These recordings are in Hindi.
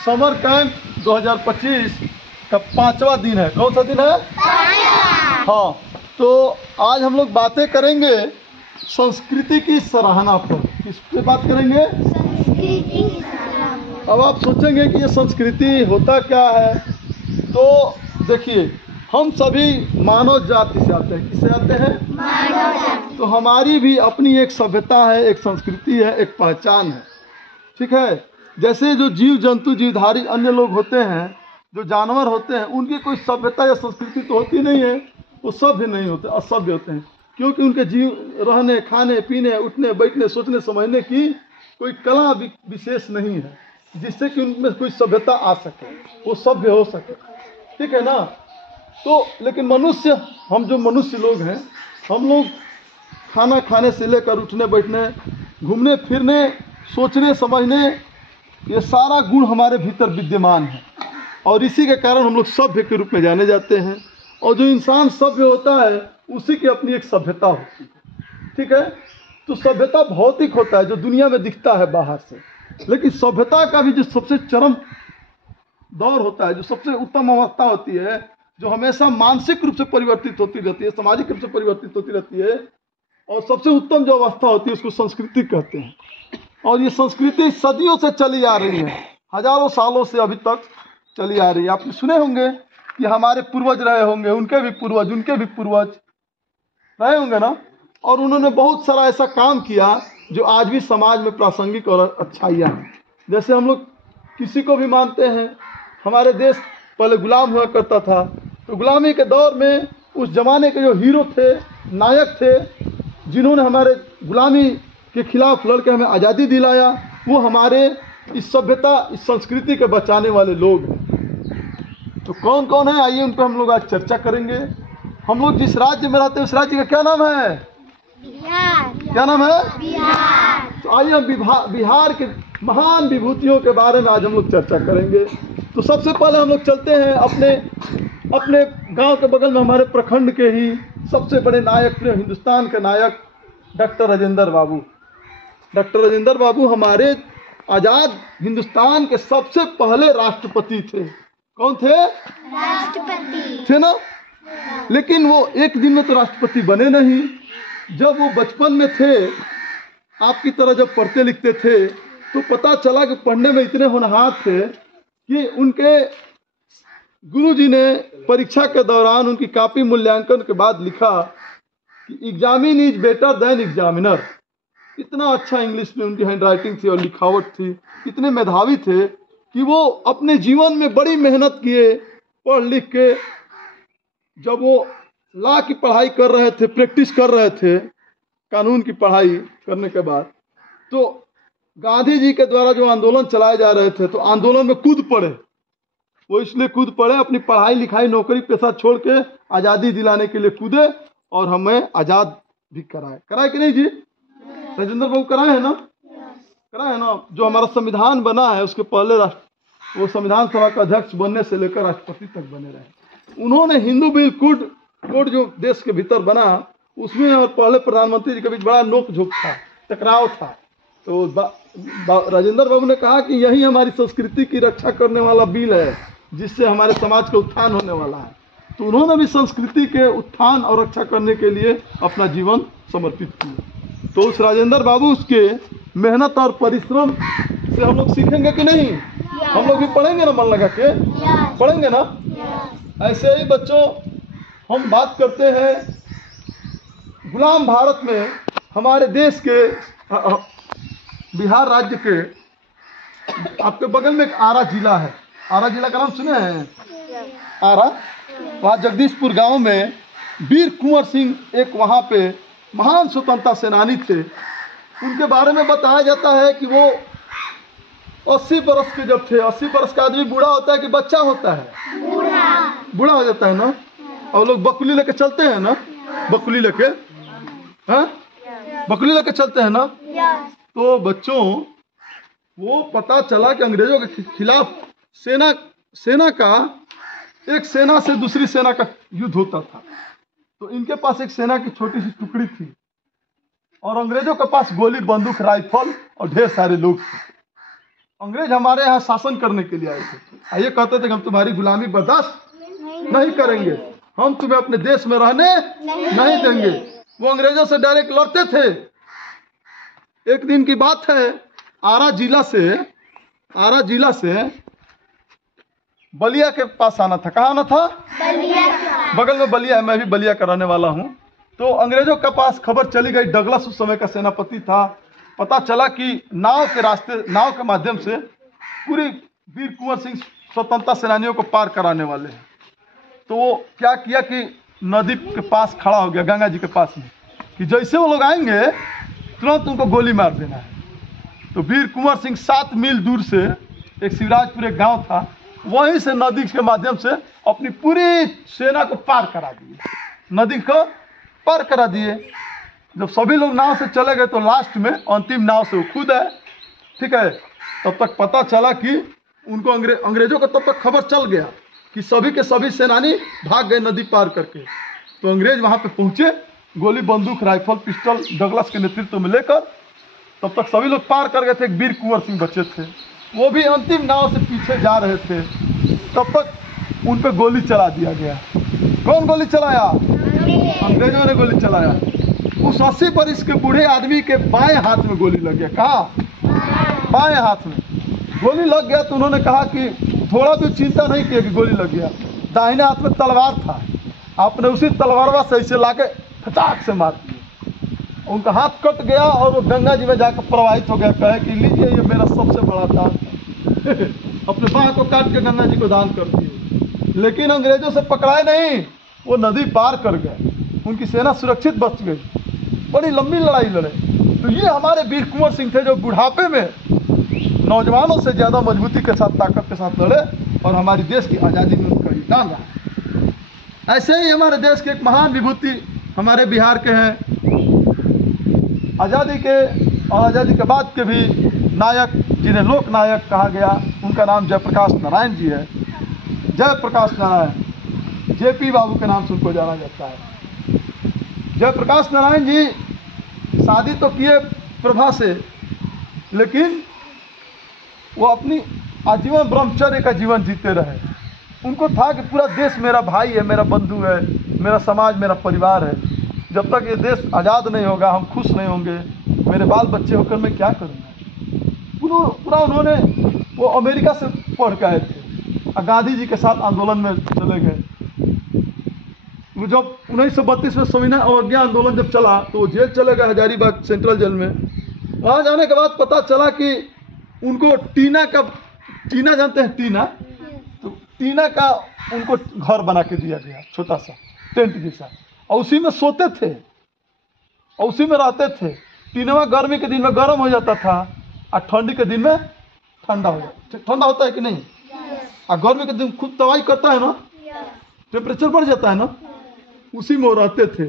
समर कैंप 2025 का 5वां दिन है। कौन सा दिन है? हाँ, तो आज हम लोग बातें करेंगे संस्कृति की सराहना पर। किस पे बात करेंगे? अब आप सोचेंगे कि ये संस्कृति होता क्या है। तो देखिए, हम सभी मानव जाति से आते हैं। किससे आते हैं? मानव जाति। तो हमारी भी अपनी एक सभ्यता है, एक संस्कृति है, एक पहचान है। ठीक है। जैसे जो जीव जंतु जीवधारी अन्य लोग होते हैं, जो जानवर होते हैं, उनकी कोई सभ्यता या संस्कृति तो होती नहीं है। वो सभ्य नहीं होते, असभ्य होते हैं, क्योंकि उनके जीव रहने, खाने, पीने, उठने, बैठने, सोचने, समझने की कोई कला विशेष नहीं है जिससे कि उनमें कोई सभ्यता आ सके, वो सभ्य हो सके। ठीक है ना। तो लेकिन मनुष्य, हम जो मनुष्य लोग हैं, हम लोग खाना खाने से लेकर उठने बैठने, घूमने फिरने, सोचने समझने, ये सारा गुण हमारे भीतर विद्यमान है और इसी के कारण हम लोग सभ्य के रूप में जाने जाते हैं। और जो इंसान सभ्य होता है उसी की अपनी एक सभ्यता होती है। ठीक है। तो सभ्यता भौतिक होता है, जो दुनिया में दिखता है बाहर से, लेकिन सभ्यता का भी जो सबसे चरम दौर होता है, जो सबसे उत्तम अवस्था होती है, जो हमेशा मानसिक रूप से परिवर्तित होती रहती है, सामाजिक रूप से परिवर्तित होती रहती है, और सबसे उत्तम जो अवस्था होती है उसको संस्कृति कहते हैं। और ये संस्कृति सदियों से चली आ रही है, हजारों सालों से अभी तक चली आ रही है। आपने सुने होंगे कि हमारे पूर्वज रहे होंगे, उनके भी पूर्वज, उनके भी पूर्वज रहे होंगे ना। और उन्होंने बहुत सारा ऐसा काम किया जो आज भी समाज में प्रासंगिक और अच्छाइयाँ हैं। जैसे हम लोग किसी को भी मानते हैं, हमारे देश पहले गुलाम हुआ करता था, तो गुलामी के दौर में उस जमाने के जो हीरो थे, नायक थे, जिन्होंने हमारे गुलामी के खिलाफ लड़के हमें आज़ादी दिलाया, वो हमारे इस सभ्यता, इस संस्कृति के बचाने वाले लोग हैं। तो कौन कौन है, आइए उन पर हम लोग आज चर्चा करेंगे। हम लोग जिस राज्य में रहते हैं उस राज्य का क्या नाम है? बिहार। क्या नाम है? बिहार। तो आइए हम बिहार के महान विभूतियों के बारे में आज हम लोग चर्चा करेंगे। तो सबसे पहले हम लोग चलते हैं अपने गांव के बगल में, हमारे प्रखंड के ही सबसे बड़े नायक, हिंदुस्तान के नायक डॉक्टर राजेंद्र बाबू। डॉक्टर राजेंद्र बाबू हमारे आज़ाद हिंदुस्तान के सबसे पहले राष्ट्रपति थे। कौन थे? राष्ट्रपति थे ना। लेकिन वो एक दिन में तो राष्ट्रपति बने नहीं। जब वो बचपन में थे, आपकी तरह जब पढ़ते लिखते थे, तो पता चला कि पढ़ने में इतने होनहार थे कि उनके गुरुजी ने परीक्षा के दौरान उनकी कॉपी मूल्यांकन के बाद लिखा कि examine is better than examiner. इतना अच्छा इंग्लिश में उनकी हैंड राइटिंग थी और लिखावट थी, इतने मेधावी थे कि वो अपने जीवन में बड़ी मेहनत किए, पढ़ लिख के। जब वो लॉ की पढ़ाई कर रहे थे, प्रैक्टिस कर रहे थे, कानून की पढ़ाई करने के बाद, तो गांधी जी के द्वारा जो आंदोलन चलाए जा रहे थे, तो आंदोलन में कूद पड़े। वो इसलिए कूद पड़े, अपनी पढ़ाई लिखाई नौकरी पेशा छोड़ के आज़ादी दिलाने के लिए कूदे और हमें आज़ाद भी कराए कि नहीं जी? राजेंद्र बाबू कराए हैं ना? कराए है ना। जो हमारा संविधान बना है उसके पहले वो संविधान सभा का अध्यक्ष बनने से लेकर राष्ट्रपति तक बने रहे। उन्होंने हिंदू बिल कोड जो देश के भीतर बना, उसमें और पहले प्रधानमंत्री जी के बीच बड़ा नोक झोंक था, टकराव था। तो राजेंद्र बाबू ने कहा कि यही हमारी संस्कृति की रक्षा करने वाला बिल है, जिससे हमारे समाज का उत्थान होने वाला है। तो उन्होंने भी संस्कृति के उत्थान और रक्षा करने के लिए अपना जीवन समर्पित किया। तो उस राजेंद्र बाबू उसके मेहनत और परिश्रम से हम लोग सीखेंगे कि नहीं? हम लोग भी पढ़ेंगे ना, मन लगा के पढ़ेंगे ना। ऐसे ही बच्चों, हम बात करते हैं गुलाम भारत में हमारे देश के बिहार राज्य के आपके बगल में एक आरा जिला है। आरा जिला का नाम सुने हैं? आरा, वहाँ जगदीशपुर गांव में वीर कुंवर सिंह एक वहाँ पे महान स्वतंत्रता सेनानी थे। उनके बारे में बताया जाता है कि वो 80 बरस के जब थे, 80 बरस का आदमी बूढ़ा होता है कि बच्चा होता है? बूढ़ा हो जाता है ना। और लोग बकुली लेके चलते हैं ना, बकुली लेके, हाँ बकुली लेके चलते हैं ना। तो बच्चों, वो पता चला कि अंग्रेजों के खिलाफ सेना का एक सेना से दूसरी सेना का युद्ध होता था। तो इनके पास एक सेना की छोटी सी टुकड़ी थी और अंग्रेजों के पास गोली, बंदूक, राइफल और ढेर सारे लोग थे। अंग्रेज हमारे यहाँ शासन करने के लिए आए थे। ये कहते थे कि हम तुम्हारी गुलामी बर्दाश्त नहीं करेंगे, हम तुम्हें अपने देश में रहने नहीं देंगे। वो अंग्रेजों से डायरेक्ट लड़ते थे। एक दिन की बात है, आरा जिला से बलिया के पास आना था। कहाँ आना था? बलिया। बगल में बलिया है, मैं भी बलिया का रहने वाला हूँ। तो अंग्रेजों के पास खबर चली गई, डगलस उस समय का सेनापति था। पता चला कि नाव के माध्यम से पूरी वीर कुंवर सिंह स्वतंत्रता सेनानियों को पार कराने वाले हैं। तो वो क्या किया कि नदी के पास खड़ा हो गया, गंगा जी के पास में, कि जैसे वो लोग आएंगे तुरंत उनको गोली मार देना है। तो वीर कुंवर सिंह 7 मील दूर से एक शिवराजपुर एक गांव था, वहीं से नदी के माध्यम से अपनी पूरी सेना को पार करा दिए, नदी को पार करा दिए। जब सभी लोग नाव से चले गए तो लास्ट में अंतिम नाव से वो खुद है, ठीक है। तब तक पता चला कि उनको अंग्रेजों को तब तक खबर चल गया कि सभी के सभी सेनानी भाग गए नदी पार करके। तो अंग्रेज वहाँ पे पहुँचे, गोली बंदूक राइफल पिस्टल डगलस के नेतृत्व में लेकर। तब तक सभी लोग पार कर गए थे, एक वीर कुंवर सिंह बचे थे, वो भी अंतिम नाव से पीछे जा रहे थे। तब तक उन पर गोली चला दिया गया। कौन गोली चलाया? अंग्रेजों ने गोली चलाया। उस 80 बरिस के बूढ़े आदमी के बाएं हाथ में गोली लग गया। कहाँ? बाएं हाथ में गोली लग गया। तो उन्होंने कहा कि थोड़ा भी चिंता नहीं किया कि गोली लग गया। दाहिने हाथ में तलवार था, आपने उसी तलवारवा से ऐसे लाके फटाक से मार दिया। उनका हाथ कट गया और वो गंगा जी में जाकर प्रवाहित हो गया। कहे कि लीजिए ये मेरा सबसे बड़ा दान अपने बाह को काट के गंगा जी को दान कर दिए। लेकिन अंग्रेजों से पकड़ाए नहीं, वो नदी पार कर गए, उनकी सेना सुरक्षित बच गई। बड़ी लंबी लड़ाई लड़े। तो ये हमारे वीर कुंवर सिंह थे जो बुढ़ापे में नौजवानों से ज़्यादा मजबूती के साथ ताकत के साथ लड़े और हमारी देश की आज़ादी में उनका योगदान रहा। ऐसे ही हमारे देश के एक महान विभूति हमारे बिहार के हैं, आज़ादी के और आज़ादी के बाद के भी नायक, जिन्हें लोक नायक कहा गया, उनका नाम जयप्रकाश नारायण जी है। जयप्रकाश नारायण, जेपी बाबू के नाम से उनको जाना जाता है। जयप्रकाश नारायण जी शादी तो किए प्रभा से, लेकिन वो अपनी आजीवन ब्रह्मचर्य का जीवन जीते रहे। उनको था कि पूरा देश मेरा भाई है, मेरा बंधु है, मेरा समाज मेरा परिवार है। जब तक ये देश आज़ाद नहीं होगा, हम खुश नहीं होंगे, मेरे बाल बच्चे होकर मैं क्या करूँगा। पूरा उन्होंने वो अमेरिका से पढ़ के आए थे और गांधी जी के साथ आंदोलन में चले गए। वो जब 1932 में सविनय अवज्ञा आंदोलन जब चला तो वो जेल चले गए, हजारीबाग सेंट्रल जेल में। वहाँ जाने के बाद पता चला कि उनको टीना जानते हैं टीना, तो टीना का उनको घर बना के दिया गया, छोटा सा टेंट जैसा, और उसी में सोते थे और उसी में रहते थे। टीनवा गर्मी के दिन में गर्म हो जाता था और ठंडी के दिन में ठंडा हो जाता। ठंडा होता है कि नहीं? और गर्मी के दिन खुद तबाही करता है ना, टेम्परेचर बढ़ जाता है ना, उसी में वो रहते थे।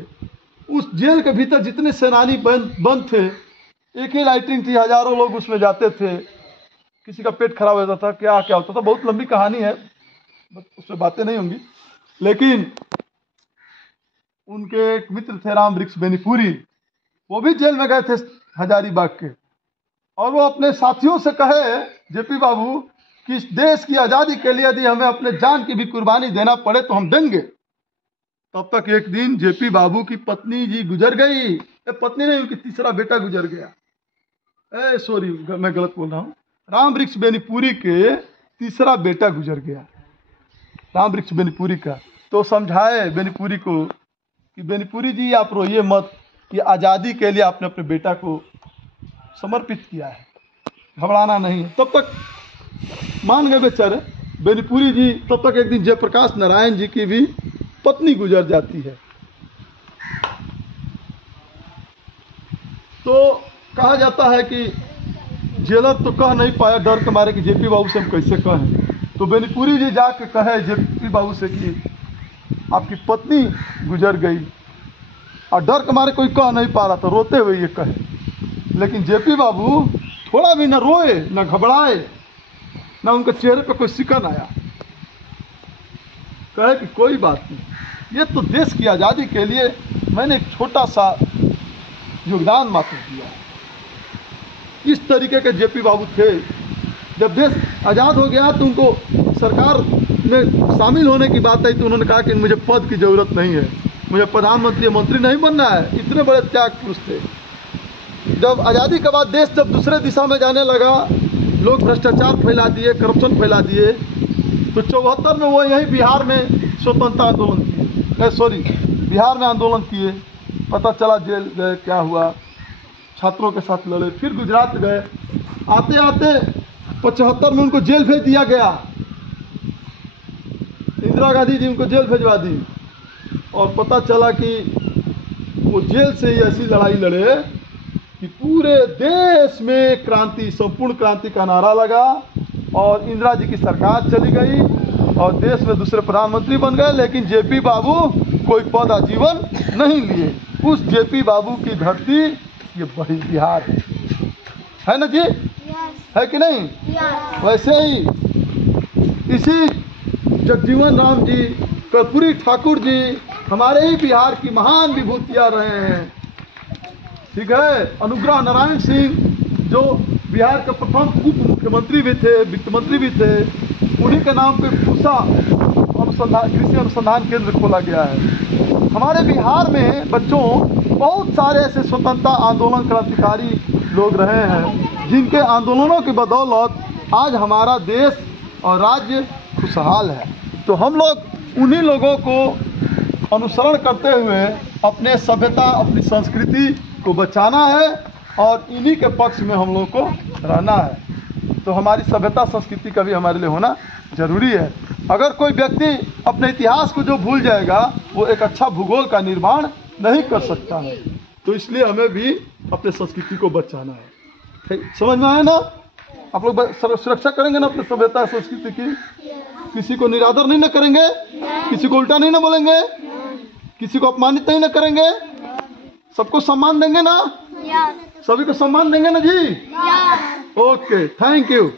उस जेल के भीतर जितने सेनानी बंद थे, एक ही लाइटिंग थी, हजारों लोग उसमें जाते थे। किसी का पेट खराब हो जाता था, क्या होता था, बहुत लंबी कहानी है, उसमें बातें नहीं होंगी। लेकिन उनके एक मित्र थे राम वृक्ष बेनीपुरी, वो भी जेल में गए थे हजारीबाग के, और वो अपने साथियों से कहे, जेपी बाबू, कि इस देश की आज़ादी के लिए यदि हमें अपने जान की भी कुर्बानी देना पड़े तो हम देंगे। तब तक एक दिन जेपी बाबू की पत्नी जी गुजर गई। पत्नी नहीं, उनकी तीसरा बेटा गुजर गया। सॉरी, मैं गलत बोल रहा हूँ। राम वृक्ष बेनीपुरी के तीसरा बेटा गुजर गया, राम वृक्ष बेनीपुरी का। तो समझाए बेनीपुरी को कि बेनीपुरी जी आप रोइए मत, कि आज़ादी के लिए आपने अपने बेटा को समर्पित किया है, घबराना नहीं। तब तक मान गए बेचारे बेनीपुरी जी। तब तक एक दिन जयप्रकाश नारायण जी की भी पत्नी गुजर जाती है। तो कहा जाता है कि जेलर तो कह नहीं पाया डर के मारे कि जेपी बाबू से हम कैसे कहें। तो बेनीपुरी जी जाके कहे जेपी बाबू से कि आपकी पत्नी गुजर गई, और डर के मारे कोई कह नहीं पा रहा था, रोते हुए ये कहे। लेकिन जेपी बाबू थोड़ा भी न रोए, न घबराए, न उनके चेहरे पे कोई सिकन आया। कहे कि कोई बात नहीं, ये तो देश की आज़ादी के लिए मैंने एक छोटा सा योगदान मात्र दिया है। इस तरीके के जेपी बाबू थे। जब देश आज़ाद हो गया तो उनको सरकार में शामिल होने की बात आई तो उन्होंने कहा कि मुझे पद की ज़रूरत नहीं है, मुझे प्रधानमंत्री मंत्री नहीं बनना है। इतने बड़े त्याग पुरुष थे। जब आज़ादी के बाद देश जब दूसरे दिशा में जाने लगा, लोग भ्रष्टाचार फैला दिए, करप्शन फैला दिए, तो 74 में वो यहीं बिहार में स्वतंत्रता आंदोलन किए, बिहार में आंदोलन किए। पता चला जेल गए, क्या हुआ, छात्रों के साथ लड़े, फिर गुजरात गए। आते आते 75 में उनको जेल भेज दिया गया, इंदिरा गांधी जी उनको जेल भेजवा दी। और पता चला कि वो जेल से ही ऐसी लड़ाई लड़े कि पूरे देश में क्रांति, संपूर्ण क्रांति का नारा लगा और इंदिरा जी की सरकार चली गई और देश में दूसरे प्रधानमंत्री बन गए। लेकिन जेपी बाबू कोई पद आजीवन नहीं लिए। उस जेपी बाबू की धरती ये बड़ी बिहार है ना जी, है कि नहीं? वैसे ही इसी जगजीवन राम जी, कर्पूरी ठाकुर जी हमारे ही बिहार की महान विभूतियाँ रहे हैं। ठीक है, अनुग्रह नारायण सिंह जो बिहार के प्रथम उप मुख्यमंत्री भी थे, वित्त मंत्री भी थे, उन्हीं के नाम पे पूसा कृषि अनुसंधान केंद्र खोला गया है। हमारे बिहार में बच्चों बहुत सारे ऐसे स्वतंत्रता आंदोलन क्रांतिकारी लोग रहे हैं जिनके आंदोलनों की बदौलत आज हमारा देश और राज्य खुशहाल है। तो हम लोग उन्हीं लोगों को अनुसरण करते हुए अपने सभ्यता, अपनी संस्कृति को बचाना है और इन्हीं के पक्ष में हम लोग को रहना है। तो हमारी सभ्यता संस्कृति का भी हमारे लिए होना जरूरी है। अगर कोई व्यक्ति अपने इतिहास को जो भूल जाएगा वो एक अच्छा भूगोल का निर्माण नहीं कर सकता है। तो इसलिए हमें भी अपने संस्कृति को बचाना है। समझ में आया ना? आप लोग सुरक्षा करेंगे ना अपने सभ्यता संस्कृति की? किसी को निरादर नहीं ना करेंगे, किसी को उल्टा नहीं ना बोलेंगे, किसी को अपमानित नहीं ना करेंगे, सबको सम्मान देंगे ना? सभी को सम्मान देंगे ना जी? Okay, thank you.